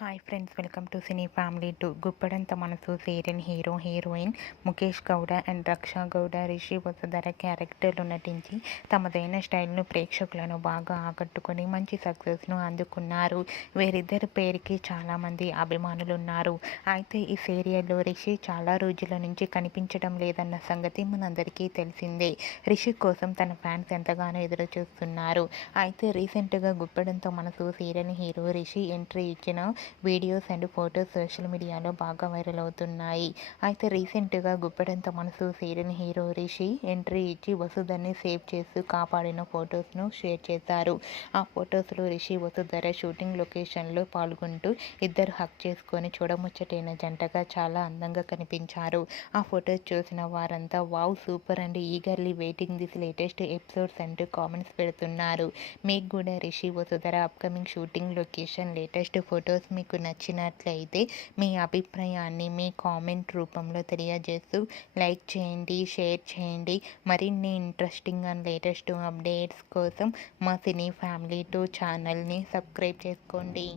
Hi friends, welcome to cine family two. గుప్పడంత మనసు serial hero heroine Mukesh Gowda and Raksha Gowda Rishi Vasudhara క్యారెక్టర్లు నటించి తమదైన స్టైల్ను ప్రేక్షకులను బాగా ఆకట్టుకొని మంచి సక్సెస్ను అందుకున్నారు. వీరిద్దరి పేరుకి చాలామంది అభిమానులు ఉన్నారు. అయితే ఈ సీరియల్లో రిషి చాలా రోజుల నుంచి కనిపించడం లేదన్న సంగతి మనందరికీ తెలిసిందే. రిషి కోసం తన ఫ్యాన్స్ ఎంతగానో ఎదురు చూస్తున్నారు. అయితే రీసెంట్గా గుప్పడంతో మనసు సీరియల్ హీరో రిషి ఎంట్రీ ఇచ్చిన వీడియోస్ అండ్ ఫొటోస్ సోషల్ మీడియాలో బాగా వైరల్ అవుతున్నాయి. అయితే రీసెంట్గా గుప్పెడంత మనసు సీరియల్ హీరో రిషి ఎంట్రీ ఇచ్చి వసుధని సేవ్ చేస్తూ కాపాడిన ఫొటోస్ను షేర్ చేశారు. ఆ ఫొటోస్లో రిషి వసుధర షూటింగ్ లొకేషన్లో పాల్గొంటూ ఇద్దరు హక్ చేసుకొని చూడముచ్చటైన జంటగా చాలా అందంగా కనిపించారు. ఆ ఫొటోస్ చూసిన వారంతా wow super and eagerly waiting this latest episodes అంటూ కామెంట్స్ పెడుతున్నారు. మీకు కూడా Rishi Vasudhara upcoming shooting location latest photos మీకు నచ్చినట్లయితే మీ అభిప్రాయాన్ని మీ కామెంట్ రూపంలో తెలియజేస్తూ లైక్ చేయండి, షేర్ చేయండి. మరిన్ని ఇంట్రెస్టింగ్ అండ్ లేటెస్ట్ అప్డేట్స్ కోసం మా సినీ ఫ్యామిలీ 2 ఛానల్ని సబ్స్క్రైబ్ చేసుకోండి.